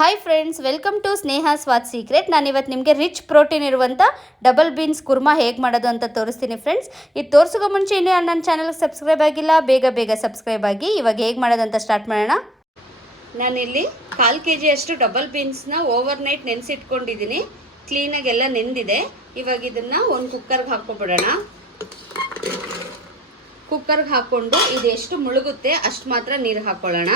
Hi friends, welcome to Sneha Swad secret. ನಾನು ಇವತ್ತು ನಿಮಗೆ ರಿಚ್ ಪ್ರೋಟೀನ್ ಇರುವಂಥ ಡಬಲ್ ಬೀನ್ಸ್ ಕುರ್ಮಾ ಹೇಗೆ ಮಾಡೋದು ಅಂತ ತೋರಿಸ್ತೀನಿ ಫ್ರೆಂಡ್ಸ್. ಇದು ತೋರಿಸೋಕೆ ಮುಂಚೆ ಇನ್ನೂ ನನ್ನ ಚಾನಲ್ಗೆ ಸಬ್ಸ್ಕ್ರೈಬ್ ಆಗಿಲ್ಲ, ಬೇಗ ಸಬ್ಸ್ಕ್ರೈಬ್ ಆಗಿ. ಇವಾಗ ಹೇಗೆ ಮಾಡೋದು ಅಂತ ಸ್ಟಾರ್ಟ್ ಮಾಡೋಣ. ನಾನಿಲ್ಲಿ 1/4 kg ಅಷ್ಟು ಡಬಲ್ ಬೀನ್ಸ್ನ ಓವರ್ ನೈಟ್ ನೆನೆಸಿಟ್ಕೊಂಡಿದ್ದೀನಿ. ಕ್ಲೀನಾಗಿ ಎಲ್ಲ ನೆಂದಿದೆ. ಇವಾಗ ಇದನ್ನು ಒಂದು ಕುಕ್ಕರ್ಗೆ ಹಾಕ್ಕೊಬಿಡೋಣ. ಕುಕ್ಕರ್ಗೆ ಹಾಕ್ಕೊಂಡು ಇದು ಎಷ್ಟು ಮುಳುಗುತ್ತೆ ಅಷ್ಟು ಮಾತ್ರ ನೀರು ಹಾಕ್ಕೊಳ್ಳೋಣ.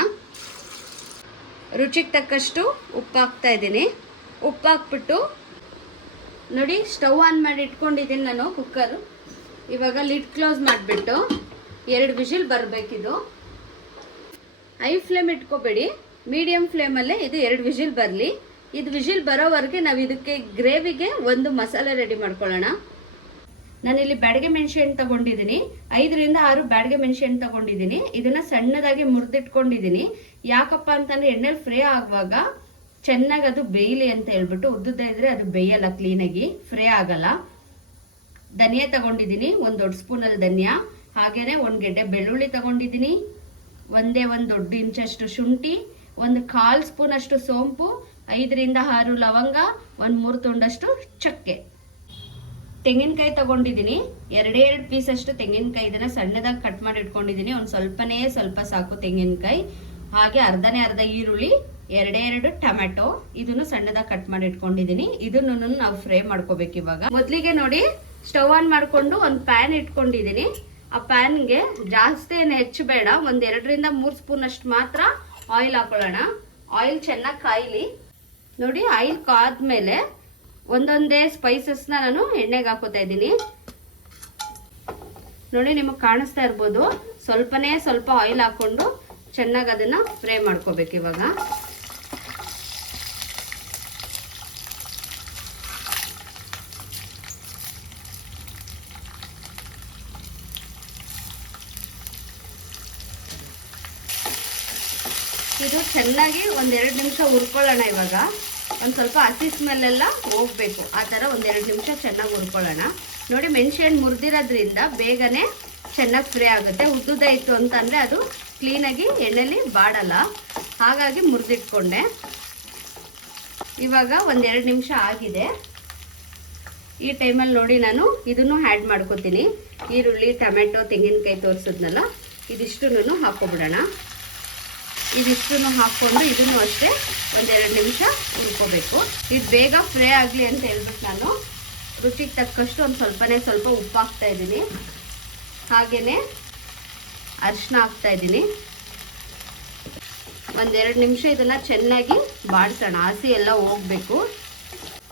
ರುಚಿಗೆ ತಕ್ಕಷ್ಟು ಉಪ್ಪು ಹಾಕ್ತಾ ಇದ್ದೀನಿ. ಉಪ್ಪು ಹಾಕ್ಬಿಟ್ಟು ನೋಡಿ, ಸ್ಟವ್ ಆನ್ ಮಾಡಿ ಇಟ್ಕೊಂಡಿದ್ದೀನಿ ನಾನು ಕುಕ್ಕರು. ಇವಾಗ ಲಿಡ್ ಕ್ಲೋಸ್ ಮಾಡಿಬಿಟ್ಟು 2 ವಿಷಿಲ್ ಬರಬೇಕಿದು. ಹೈ ಫ್ಲೇಮ್ ಇಟ್ಕೋಬೇಡಿ, ಮೀಡಿಯಮ್ ಫ್ಲೇಮಲ್ಲೇ ಇದು 2 ವಿಷಿಲ್ ಬರಲಿ. ಇದು ವಿಷಿಲ್ ಬರೋವರೆಗೆ ನಾವು ಇದಕ್ಕೆ ಗ್ರೇವಿಗೆ ಒಂದು ಮಸಾಲೆ ರೆಡಿ ಮಾಡ್ಕೊಳ್ಳೋಣ. ನಾನಿಲ್ಲಿ ಬ್ಯಾಡಗೆ ಮೆಣಸಿನಹಣ್ಣು ತಗೊಂಡಿದ್ದೀನಿ. 5 ರಿಂದ 6 ಬ್ಯಾಡಗೆ ಮೆಣಸಿನಹಣ್ಣು ತಗೊಂಡಿದ್ದೀನಿ. ಇದನ್ನ ಸಣ್ಣದಾಗಿ ಮುರಿದಿಟ್ಕೊಂಡಿದ್ದೀನಿ. ಯಾಕಪ್ಪ ಅಂತಂದ್ರೆ ಎಣ್ಣೆಲಿ ಫ್ರೈ ಆಗುವಾಗ ಚೆನ್ನಾಗಿ ಅದು ಬೇಯಲಿ ಅಂತ ಹೇಳ್ಬಿಟ್ಟು. ಉದ್ದುದ್ದ ಇದ್ರೆ ಅದು ಬೇಯಲ್ಲ, ಕ್ಲೀನಾಗಿ ಫ್ರೈ ಆಗಲ್ಲ. ಧನಿಯಾ ತಗೊಂಡಿದ್ದೀನಿ, 1 ದೊಡ್ಡ ಸ್ಪೂನಲ್ಲಿ ಧನಿಯಾ. ಹಾಗೇನೆ 1 ಗೆಡ್ಡೆ ಬೆಳ್ಳುಳ್ಳಿ ತಗೊಂಡಿದ್ದೀನಿ. ಒಂದೇ 1 ದೊಡ್ಡ ಇಂಚಷ್ಟು ಶುಂಠಿ, 1/4 ಸ್ಪೂನ್ ಅಷ್ಟು ಸೋಂಪು, 5 ರಿಂದ 6 ಲವಂಗ, 1 3 ತುಂಡಷ್ಟು ಚಕ್ಕೆ. ತೆಂಗಿನಕಾಯಿ ತಗೊಂಡಿದ್ದೀನಿ, 2 ಪೀಸ್ ಅಷ್ಟು ತೆಂಗಿನಕಾಯಿ. ಇದನ್ನ ಸಣ್ಣದಾಗಿ ಕಟ್ ಮಾಡಿ ಇಟ್ಕೊಂಡಿದ್ದೀನಿ. ಒಂದು ಸ್ವಲ್ಪ ಸಾಕು ತೆಂಗಿನಕಾಯಿ. ಹಾಗೆ ಅರ್ಧ ಈರುಳ್ಳಿ, 2 ಟೊಮೆಟೊ, ಇದನ್ನು ಸಣ್ಣದಾಗಿ ಕಟ್ ಮಾಡಿ ಇಟ್ಕೊಂಡಿದ್ದೀನಿ. ಇದನ್ನು ನಾವು ಫ್ರೈ ಮಾಡ್ಕೋಬೇಕು. ಇವಾಗ ಮೊದಲಿಗೆ ನೋಡಿ, ಸ್ಟವ್ ಆನ್ ಮಾಡ್ಕೊಂಡು ಒಂದು ಪ್ಯಾನ್ ಇಟ್ಕೊಂಡಿದ್ದೀನಿ. ಆ ಪ್ಯಾನ್ಗೆ ಜಾಸ್ತಿ ಏನು ಹೆಚ್ಚಬೇಡ, 2 ರಿಂದ 3 ಸ್ಪೂನ್ ಅಷ್ಟು ಮಾತ್ರ ಆಯಿಲ್ ಹಾಕೊಳ್ಳೋಣ. ಆಯಿಲ್ ಚೆನ್ನಾಗಿ ಕಾಯಿಲಿ. ನೋಡಿ, ಆಯಿಲ್ ಕಾದ್ಮೇಲೆ ಒಂದೊಂದೇ ಸ್ಪೈಸಸ್ನ ನಾನು ಎಣ್ಣೆಗೆ ಹಾಕೋತಾ ಇದ್ದೀನಿ. ನೋಡಿ, ನಿಮಗೆ ಕಾಣಿಸ್ತಾ ಇರ್ಬೋದು, ಸ್ವಲ್ಪ ಆಯಿಲ್ ಹಾಕೊಂಡು ಚೆನ್ನಾಗಿ ಅದನ್ನ ಫ್ರೈ ಮಾಡ್ಕೋಬೇಕು. ಇವಾಗ ಇದು ಚೆನ್ನಾಗಿ 1-2 ನಿಮಿಷ ಹುರ್ಕೊಳ್ಳೋಣ. ಇವಾಗ ಒಂದು ಸ್ವಲ್ಪ ಹಸಿ ಸ್ಮೆಲ್ಲೆಲ್ಲ ಹೋಗ್ಬೇಕು. ಆ ಥರ 1-2 ನಿಮಿಷ ಚೆನ್ನಾಗಿ ಹುರ್ಕೊಳ್ಳೋಣ. ನೋಡಿ, ಮೆಣಸಿನಹಣ್ಣು ಮುರಿದಿರೋದ್ರಿಂದ ಬೇಗನೆ ಚೆನ್ನಾಗಿ ಫ್ರೈ ಆಗುತ್ತೆ. ಉದ್ದುದ ಇತ್ತು ಅಂತಂದರೆ ಅದು ಕ್ಲೀನಾಗಿ ಎಣ್ಣೆಲಿ ಬಾಡಲ್ಲ, ಹಾಗಾಗಿ ಮುರಿದಿಟ್ಕೊಂಡೆ. ಇವಾಗ 1-2 ನಿಮಿಷ ಆಗಿದೆ. ಈ ಟೈಮಲ್ಲಿ ನೋಡಿ, ನಾನು ಇದನ್ನು ಆ್ಯಡ್ ಮಾಡ್ಕೋತೀನಿ. ಈರುಳ್ಳಿ, ಟೊಮೆಟೊ, ತೆಂಗಿನಕಾಯಿ ತೋರಿಸಿದ್ನಲ್ಲ, ಇದಿಷ್ಟನ್ನು ಹಾಕ್ಕೊಬಿಡೋಣ. ಇದಿಷ್ಟನ್ನು ಹಾಕ್ಕೊಂಡು ಇದನ್ನು ಅಷ್ಟೇ 1-2 ನಿಮಿಷ ಹುರ್ಕೋಬೇಕು. ಇದು ಬೇಗ ಫ್ರೈ ಆಗಲಿ ಅಂತ ಹೇಳ್ಬಿಟ್ಟು ನಾನು ರುಚಿಗೆ ತಕ್ಕಷ್ಟು ಒಂದು ಸ್ವಲ್ಪ ಉಪ್ಪು ಹಾಕ್ತಾ ಇದ್ದೀನಿ. ಹಾಗೆಯೇ ಅರಿಶಿನ ಹಾಕ್ತಾ ಇದ್ದೀನಿ. 1-2 ನಿಮಿಷ ಇದನ್ನು ಚೆನ್ನಾಗಿ ಬಾಡಿಸೋಣ. ಹಸಿ ಎಲ್ಲ ಹೋಗಬೇಕು.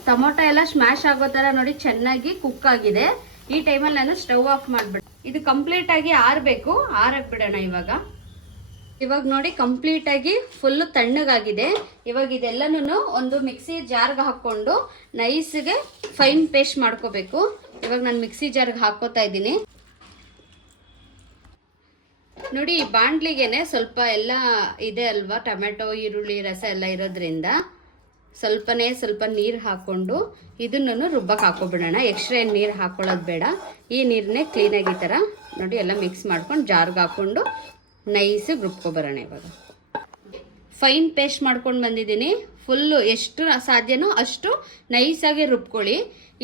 ಟೊಮೊಟೊ ಎಲ್ಲ ಸ್ಮ್ಯಾಶ್ ಆಗೋ ಥರ ನೋಡಿ ಚೆನ್ನಾಗಿ ಕುಕ್ ಆಗಿದೆ. ಈ ಟೈಮಲ್ಲಿ ನಾನು ಸ್ಟವ್ ಆಫ್ ಮಾಡಿಬಿಟ್ಟು ಇದು ಕಂಪ್ಲೀಟಾಗಿ ಆರಬೇಕು. ಆರಾಕ್ಬಿಡೋಣ. ಇವಾಗ ನೋಡಿ, ಕಂಪ್ಲೀಟಾಗಿ ಫುಲ್ಲು ತಣ್ಣಗಾಗಿದೆ. ಇವಾಗ ಇದೆಲ್ಲನೂ ಒಂದು ಮಿಕ್ಸಿ ಜಾರ್ಗೆ ಹಾಕ್ಕೊಂಡು ನೈಸ್ಗೆ ಫೈನ್ ಪೇಸ್ಟ್ ಮಾಡ್ಕೋಬೇಕು. ಇವಾಗ ನಾನು ಮಿಕ್ಸಿ ಜಾರ್ಗೆ ಹಾಕೋತಾ ಇದ್ದೀನಿ. ನೋಡಿ, ಈ ಬಾಂಡ್ಲಿಗೆನೆ ಸ್ವಲ್ಪ ಎಲ್ಲ ಇದೆ ಅಲ್ವಾ, ಟೊಮೆಟೊ, ಈರುಳ್ಳಿ ರಸ ಎಲ್ಲ ಇರೋದ್ರಿಂದ ಸ್ವಲ್ಪ ನೀರು ಹಾಕ್ಕೊಂಡು ಇದನ್ನು ರುಬ್ಬಕ್ಕೆ ಹಾಕೋಬಿಡೋಣ. ಎಕ್ಸ್ಟ್ರಾ ಏನು ನೀರು ಹಾಕ್ಕೊಳ್ಳೋದು ಬೇಡ. ಈ ನೀರನ್ನೇ ಕ್ಲೀನಾಗಿ ಈ ಥರ ನೋಡಿ ಎಲ್ಲ ಮಿಕ್ಸ್ ಮಾಡ್ಕೊಂಡು ಜಾರ್ಗೆ ಹಾಕ್ಕೊಂಡು ನೈಸಿಗೆ ರುಬ್ಕೊಬರೋಣ. ಇವಾಗ ಫೈನ್ ಪೇಸ್ಟ್ ಮಾಡ್ಕೊಂಡು ಬಂದಿದ್ದೀನಿ. ಫುಲ್ಲು ಎಷ್ಟು ಸಾಧ್ಯನೋ ಅಷ್ಟು ನೈಸಾಗಿ ರುಬ್ಕೊಳ್ಳಿ.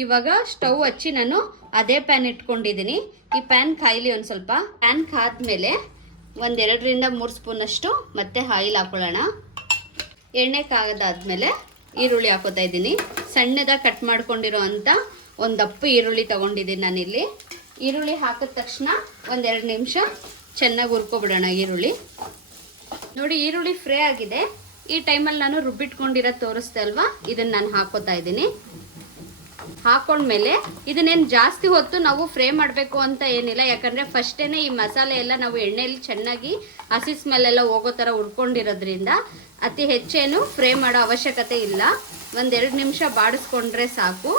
ಇವಾಗ ಸ್ಟವ್ ಹಚ್ಚಿ ನಾನು ಅದೇ ಪ್ಯಾನ್ ಇಟ್ಕೊಂಡಿದ್ದೀನಿ. ಈ ಪ್ಯಾನ್ ಕಾಯಿಲಿ ಒಂದು ಸ್ವಲ್ಪ. ಪ್ಯಾನ್ ಕಾದ್ಮೇಲೆ 1-2 ರಿಂದ 3 ಸ್ಪೂನ್ ಅಷ್ಟು ಮತ್ತೆ ಆಯಿಲ್ ಹಾಕೊಳ್ಳೋಣ. ಎಣ್ಣೆ ಕಾದಾದ್ಮೇಲೆ ಈರುಳ್ಳಿ ಹಾಕೋತಾ ಇದ್ದೀನಿ. ಸಣ್ಣದಾಗಿ ಕಟ್ ಮಾಡ್ಕೊಂಡಿರೋ ಅಂಥ ಒಂದು ದಪ್ಪ ಈರುಳ್ಳಿ ತಗೊಂಡಿದ್ದೀನಿ ನಾನಿಲ್ಲಿ. ಈರುಳ್ಳಿ ಹಾಕಿದ ತಕ್ಷಣ 1-2 ನಿಮಿಷ ಚೆನ್ನಾಗಿ ಹುರ್ಕೊಬಿಡೋಣ ಈರುಳ್ಳಿ. ನೋಡಿ, ಈರುಳ್ಳಿ ಫ್ರೈ ಆಗಿದೆ. ಈ ಟೈಮಲ್ಲಿ ನಾನು ರುಬ್ಬಿಟ್ಕೊಂಡಿರೋದು ತೋರಿಸ್ದೆ ಅಲ್ವಾ, ಇದನ್ನು ನಾನು ಹಾಕೋತಾ ಇದ್ದೀನಿ. ಹಾಕೊಂಡ್ಮೇಲೆ ಇದನ್ನೇನು ಜಾಸ್ತಿ ಹೊತ್ತು ನಾವು ಫ್ರೈ ಮಾಡಬೇಕು ಅಂತ ಏನಿಲ್ಲ. ಯಾಕಂದರೆ ಫಸ್ಟೇನೆ ಈ ಮಸಾಲೆ ಎಲ್ಲ ನಾವು ಎಣ್ಣೆಯಲ್ಲಿ ಚೆನ್ನಾಗಿ ಹಸಿ ಸ್ಮೆಲ್ಲೆಲ್ಲ ಹೋಗೋ ಥರ ಹುರ್ಕೊಂಡಿರೋದ್ರಿಂದ ಅತಿ ಹೆಚ್ಚೇನು ಫ್ರೈ ಮಾಡೋ ಅವಶ್ಯಕತೆ ಇಲ್ಲ. 1-2 ನಿಮಿಷ ಬಾಡಿಸ್ಕೊಂಡ್ರೆ ಸಾಕು.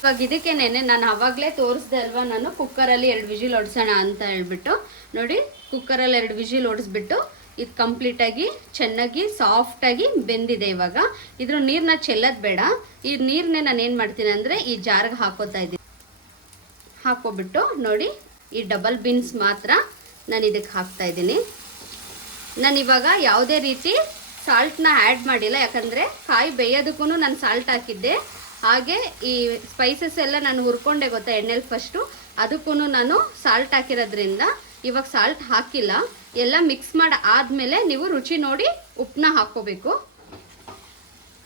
ಇವಾಗ ಇದಕ್ಕೇನೆ ನಾನು ಆವಾಗಲೇ ತೋರಿಸ್ದೆ ಅಲ್ವಾ, ನಾನು ಕುಕ್ಕರಲ್ಲಿ 2 ವಿಷಿಲ್ ಹೊಡ್ಸೋಣ ಅಂತ ಹೇಳ್ಬಿಟ್ಟು. ನೋಡಿ, ಕುಕ್ಕರಲ್ಲಿ 2 ವಿಷಿಲ್ ಹೊಡಿಸ್ಬಿಟ್ಟು ಇದು ಕಂಪ್ಲೀಟಾಗಿ ಚೆನ್ನಾಗಿ ಸಾಫ್ಟಾಗಿ ಬೆಂದಿದೆ. ಇವಾಗ ಇದ್ರ ನೀರನ್ನ ಚೆಲ್ಲೋದು ಬೇಡ. ಈ ನೀರನ್ನೇ ನಾನು ಏನು ಮಾಡ್ತೀನಿ ಅಂದರೆ ಈ ಜಾರ್ಗೆ ಹಾಕೋತಾ ಇದ್ದೀನಿ. ಹಾಕೋಬಿಟ್ಟು ನೋಡಿ, ಈ ಡಬಲ್ ಬೀನ್ಸ್ ಮಾತ್ರ ನಾನು ಇದಕ್ಕೆ ಹಾಕ್ತಾ ಇದ್ದೀನಿ. ನಾನು ಇವಾಗ ಯಾವುದೇ ರೀತಿ ಸಾಲ್ಟ್ನ ಆ್ಯಡ್ ಮಾಡಿಲ್ಲ, ಯಾಕಂದರೆ ಕಾಯಿ ಬೇಯೋದಕ್ಕೂ ನಾನು ಸಾಲ್ಟ್ ಹಾಕಿದ್ದೆ. ಹಾಗೆ ಈ ಸ್ಪೈಸಸ್ ಎಲ್ಲ ನಾನು ಹುರ್ಕೊಂಡೆ ಗೊತ್ತಾ ಎಣ್ಣೆಲಿ ಫಸ್ಟು, ಅದಕ್ಕೂ ನಾನು ಸಾಲ್ಟ್ ಹಾಕಿರೋದ್ರಿಂದ ಇವಾಗ ಸಾಲ್ಟ್ ಹಾಕಿಲ್ಲ. ಎಲ್ಲ ಮಿಕ್ಸ್ ಮಾಡಿ ಆದಮೇಲೆ ನೀವು ರುಚಿ ನೋಡಿ ಉಪ್ಪನ್ನ ಹಾಕ್ಕೋಬೇಕು.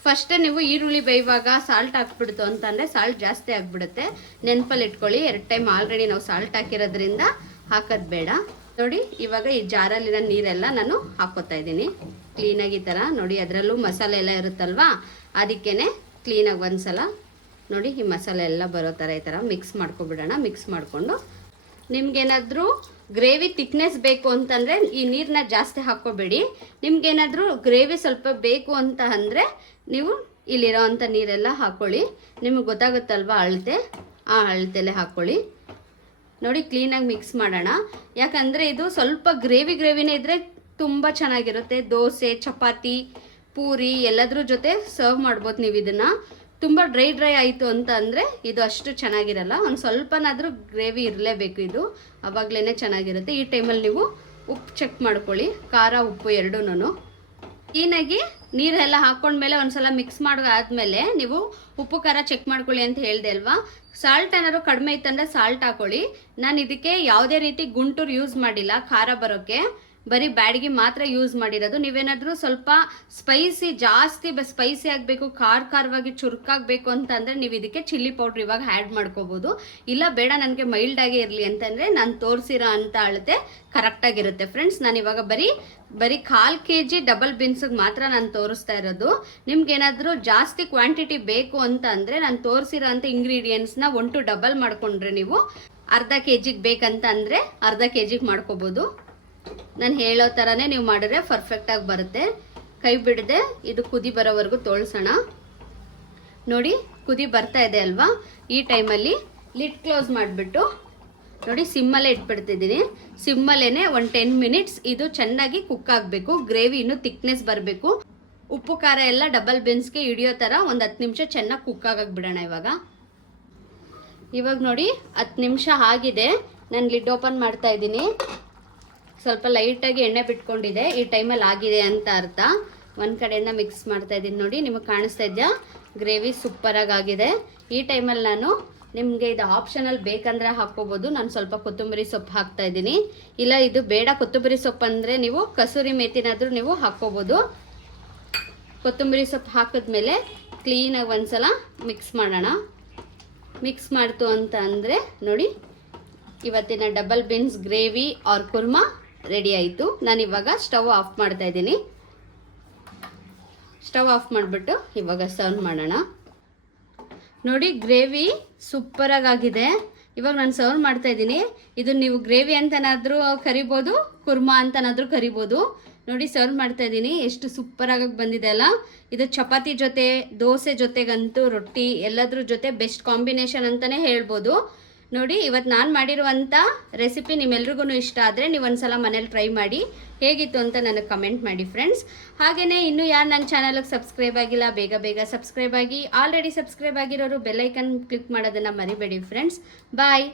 ಫಸ್ಟೇ ನೀವು ಈರುಳ್ಳಿ ಬೇಯುವಾಗ ಸಾಲ್ಟ್ ಹಾಕ್ಬಿಡ್ತು ಅಂತಂದರೆ ಸಾಲ್ಟ್ ಜಾಸ್ತಿ ಆಗಿಬಿಡುತ್ತೆ. ನೆನಪಲ್ಲಿ ಇಟ್ಕೊಳ್ಳಿ, 2 ಟೈಮ್ ಆಲ್ರೆಡಿ ನಾವು ಸಾಲ್ಟ್ ಹಾಕಿರೋದ್ರಿಂದ ಹಾಕೋದು ಬೇಡ. ನೋಡಿ ಇವಾಗ ಈ ಜಾರಲ್ಲಿರೋ ನೀರೆಲ್ಲ ನಾನು ಹಾಕ್ಕೋತಾ ಇದ್ದೀನಿ ಕ್ಲೀನಾಗಿ. ಈ ಥರ ನೋಡಿ, ಅದರಲ್ಲೂ ಮಸಾಲೆ ಎಲ್ಲ ಇರುತ್ತಲ್ವಾ, ಅದಕ್ಕೇ ಕ್ಲೀನಾಗಿ ಒಂದ್ಸಲ ನೋಡಿ ಈ ಮಸಾಲೆ ಎಲ್ಲ ಬರೋ ಥರ ಈ ಥರ ಮಿಕ್ಸ್ ಮಾಡ್ಕೊಬಿಡೋಣ. ಮಿಕ್ಸ್ ಮಾಡಿಕೊಂಡು ನಿಮ್ಗೇನಾದರೂ ಗ್ರೇವಿ ತಿಕ್ನೆಸ್ ಬೇಕು ಅಂತಂದರೆ ಈ ನೀರನ್ನ ಜಾಸ್ತಿ ಹಾಕ್ಕೋಬೇಡಿ. ನಿಮ್ಗೇನಾದರೂ ಗ್ರೇವಿ ಸ್ವಲ್ಪ ಬೇಕು ಅಂತ ಅಂದರೆ ನೀವು ಇಲ್ಲಿರೋ ಅಂಥ ನೀರೆಲ್ಲ ಹಾಕ್ಕೊಳ್ಳಿ. ನಿಮಗೆ ಗೊತ್ತಾಗುತ್ತಲ್ವ ಅಳತೆ, ಆ ಅಳತೆಲೆ ಹಾಕ್ಕೊಳ್ಳಿ. ನೋಡಿ ಕ್ಲೀನಾಗಿ ಮಿಕ್ಸ್ ಮಾಡೋಣ. ಯಾಕಂದರೆ ಇದು ಸ್ವಲ್ಪ ಗ್ರೇವಿನೇ ಇದ್ದರೆ ತುಂಬ ಚೆನ್ನಾಗಿರುತ್ತೆ. ದೋಸೆ, ಚಪಾತಿ, ಪೂರಿ ಎಲ್ಲದ್ರ ಜೊತೆ ಸರ್ವ್ ಮಾಡ್ಬೋದು ನೀವು ಇದನ್ನು. ತುಂಬ ಡ್ರೈ ಆಯಿತು ಅಂತ ಅಂದರೆ ಇದು ಅಷ್ಟು ಚೆನ್ನಾಗಿರಲ್ಲ. ಒಂದು ಸ್ವಲ್ಪನಾದರೂ ಗ್ರೇವಿ ಇರಲೇಬೇಕು, ಇದು ಆವಾಗಲೇ ಚೆನ್ನಾಗಿರುತ್ತೆ. ಈ ಟೈಮಲ್ಲಿ ನೀವು ಉಪ್ಪು ಚೆಕ್ ಮಾಡ್ಕೊಳ್ಳಿ, ಖಾರ ಉಪ್ಪು ಎರಡೂ. ಕ್ಲೀನಾಗಿ ನೀರೆಲ್ಲ ಹಾಕ್ಕೊಂಡ್ಮೇಲೆ ಒಂದ್ಸಲ ಮಿಕ್ಸ್ ಆದಮೇಲೆ ನೀವು ಉಪ್ಪು ಖಾರ ಚೆಕ್ ಮಾಡ್ಕೊಳ್ಳಿ ಅಂತ ಹೇಳಿದೆ ಅಲ್ವಾ. ಸಾಲ್ಟ್ ಏನಾದ್ರು ಕಡಿಮೆ ಇತ್ತಂದರೆ ಸಾಲ್ಟ್ ಹಾಕೊಳ್ಳಿ. ನಾನು ಇದಕ್ಕೆ ಯಾವುದೇ ರೀತಿ ಗುಂಟೂರು ಯೂಸ್ ಮಾಡಿಲ್ಲ ಖಾರ ಬರೋಕ್ಕೆ, ಬರೀ ಬ್ಯಾಡಿಗೆ ಮಾತ್ರ ಯೂಸ್ ಮಾಡಿರೋದು. ನೀವೇನಾದರೂ ಸ್ವಲ್ಪ ಜಾಸ್ತಿ ಸ್ಪೈಸಿ ಆಗಬೇಕು, ಖಾರವಾಗಿ ಚುರುಕಾಗಬೇಕು ಅಂತ ಅಂದರೆ ನೀವು ಇದಕ್ಕೆ ಚಿಲ್ಲಿ ಪೌಡ್ರ್ ಇವಾಗ ಆ್ಯಡ್ ಮಾಡ್ಕೋಬೋದು. ಇಲ್ಲ ಬೇಡ ನನಗೆ ಮೈಲ್ಡಾಗಿ ಇರಲಿ ಅಂತಂದರೆ ನಾನು ತೋರಿಸಿರೋ ಅಂಥ ಅಳತೆ ಕರೆಕ್ಟಾಗಿರುತ್ತೆ ಫ್ರೆಂಡ್ಸ್. ನಾನು ಇವಾಗ ಬರೀ 1/4 kg ಡಬಲ್ ಬೀನ್ಸಿಗೆ ಮಾತ್ರ ನಾನು ತೋರಿಸ್ತಾ ಇರೋದು. ನಿಮ್ಗೇನಾದರೂ ಜಾಸ್ತಿ ಕ್ವಾಂಟಿಟಿ ಬೇಕು ಅಂತ ಅಂದರೆ ನಾನು ತೋರಿಸಿರೋ ಅಂಥ ಇಂಗ್ರೀಡಿಯೆಂಟ್ಸ್ನ 1 to ಡಬಲ್ ಮಾಡಿಕೊಂಡ್ರೆ ನೀವು ಅರ್ಧ kg ಬೇಕಂತ ಅಂದರೆ ಅರ್ಧ kg ಮಾಡ್ಕೋಬೋದು. ನಾನು ಹೇಳೋ ಥರನೇ ನೀವು ಮಾಡಿದ್ರೆ ಪರ್ಫೆಕ್ಟಾಗಿ ಬರುತ್ತೆ. ಕೈ ಬಿಡದೆ ಇದು ಕುದಿ ಬರೋವರೆಗೂ ತೋಳ್ಸೋಣ. ನೋಡಿ ಕುದಿ ಬರ್ತಾ ಇದೆ ಅಲ್ವಾ, ಈ ಟೈಮಲ್ಲಿ ಲಿಡ್ ಕ್ಲೋಸ್ ಮಾಡಿಬಿಟ್ಟು ನೋಡಿ ಸಿಮ್ಮಲ್ಲೇ ಇಟ್ಬಿಡ್ತಿದ್ದೀನಿ. ಸಿಮ್ಮಲ್ಲೇ ಒಂದು 10 minutes ಇದು ಚೆನ್ನಾಗಿ ಕುಕ್ ಆಗಬೇಕು. ಗ್ರೇವಿ ಇನ್ನೂ ಥಿಕ್ನೆಸ್ ಬರಬೇಕು. ಉಪ್ಪು ಖಾರ ಎಲ್ಲ ಡಬಲ್ ಬೀನ್ಸ್ಗೆ ಹಿಡಿಯೋ ಥರ ಒಂದು 10 ನಿಮಿಷ ಚೆನ್ನಾಗಿ ಕುಕ್ ಆಗಕ್ಕೆ ಬಿಡೋಣ. ಇವಾಗ ನೋಡಿ 10 ನಿಮಿಷ ಆಗಿದೆ. ನಾನು ಲಿಡ್ ಓಪನ್ ಮಾಡ್ತಾ ಇದ್ದೀನಿ. ಸ್ವಲ್ಪ ಲೈಟಾಗಿ ಎಣ್ಣೆ ಬಿಟ್ಕೊಂಡಿದೆ, ಈ ಟೈಮಲ್ಲಿ ಆಗಿದೆ ಅಂತ ಅರ್ಥ. ಒಂದು ಕಡೆಯಿಂದ ಮಿಕ್ಸ್ ಮಾಡ್ತಾ ಇದ್ದೀನಿ. ನೋಡಿ ನಿಮಗೆ ಕಾಣಿಸ್ತಾ ಇದೆಯಾ, ಗ್ರೇವಿ ಸೂಪರಾಗಿ ಆಗಿದೆ. ಈ ಟೈಮಲ್ಲಿ ನಾನು ನಿಮಗೆ ಇದು ಆಪ್ಷನಲ್ ಬೇಕಂದರೆ ಹಾಕ್ಕೋಬೋದು. ನಾನು ಸ್ವಲ್ಪ ಕೊತ್ತಂಬರಿ ಸೊಪ್ಪು ಹಾಕ್ತಾ ಇದ್ದೀನಿ. ಇಲ್ಲ ಇದು ಬೇಡ ಕೊತ್ತಂಬರಿ ಸೊಪ್ಪು ಅಂದರೆ ನೀವು ಕಸೂರಿ ಮೇಥಿನಾದರೂ ನೀವು ಹಾಕ್ಕೋಬೋದು. ಕೊತ್ತಂಬರಿ ಸೊಪ್ಪು ಹಾಕಿದ್ಮೇಲೆ ಕ್ಲೀನಾಗಿ ಒಂದ್ಸಲ ಮಿಕ್ಸ್ ಮಾಡೋಣ. ಮಿಕ್ಸ್ ಮಾಡ್ತು ಅಂತ ಅಂದರೆ ನೋಡಿ ಇವತ್ತಿನ double beans gravy or kurma ready ಆಯಿತು. ನಾನು ಇವಾಗ ಸ್ಟವ್ ಆಫ್ ಮಾಡ್ತಾ ಇದ್ದೀನಿ. ಸ್ಟವ್ ಆಫ್ ಮಾಡಿಬಿಟ್ಟು ಇವಾಗ ಸರ್ವ್ ಮಾಡೋಣ. ನೋಡಿ ಗ್ರೇವಿ ಸೂಪರಾಗಿದೆ. ಇವಾಗ ನಾನು ಸರ್ವ್ ಮಾಡ್ತಾ ಇದ್ದೀನಿ. ಇದು ನೀವು ಗ್ರೇವಿ ಅಂತನಾದರೂ ಕರಿಬೋದು, ಕುರ್ಮಾ ಅಂತನಾದರೂ ಕರಿಬೋದು. ನೋಡಿ ಸರ್ವ್ ಮಾಡ್ತಾ ಇದ್ದೀನಿ, ಎಷ್ಟು ಸೂಪರಾಗಿ ಬಂದಿದೆ ಅಲ್ಲ. ಇದು ಚಪಾತಿ ಜೊತೆ, ದೋಸೆ ಜೊತೆಗಂತೂ, ರೊಟ್ಟಿ ಎಲ್ಲದ್ರ ಜೊತೆ ಬೆಸ್ಟ್ ಕಾಂಬಿನೇಷನ್ ಅಂತಲೇ ಹೇಳ್ಬೋದು. ನೋಡಿ ಇವತ್ತು ನಾನು ಮಾಡಿರುವಂಥ ರೆಸಿಪಿ ನಿಮ್ಮೆಲ್ರಿಗೂ ಇಷ್ಟ ಆದರೆ ನೀವು ಒಂದ್ಸಲ ಮನೇಲಿ ಟ್ರೈ ಮಾಡಿ ಹೇಗಿತ್ತು ಅಂತ ನನಗೆ ಕಮೆಂಟ್ ಮಾಡಿ ಫ್ರೆಂಡ್ಸ್. ಹಾಗೆಯೇ ಇನ್ನೂ ಯಾರು ನನ್ನ ಚಾನಲ್ಗೆ ಸಬ್ಸ್ಕ್ರೈಬ್ ಆಗಿಲ್ಲ ಬೇಗ ಸಬ್ಸ್ಕ್ರೈಬ್ ಆಗಿ. ಆಲ್ರೆಡಿ ಸಬ್ಸ್ಕ್ರೈಬ್ ಆಗಿರೋರು ಬೆಲ್ಲೈಕನ್ ಕ್ಲಿಕ್ ಮಾಡೋದನ್ನು ಮರಿಬೇಡಿ ಫ್ರೆಂಡ್ಸ್. ಬಾಯ್.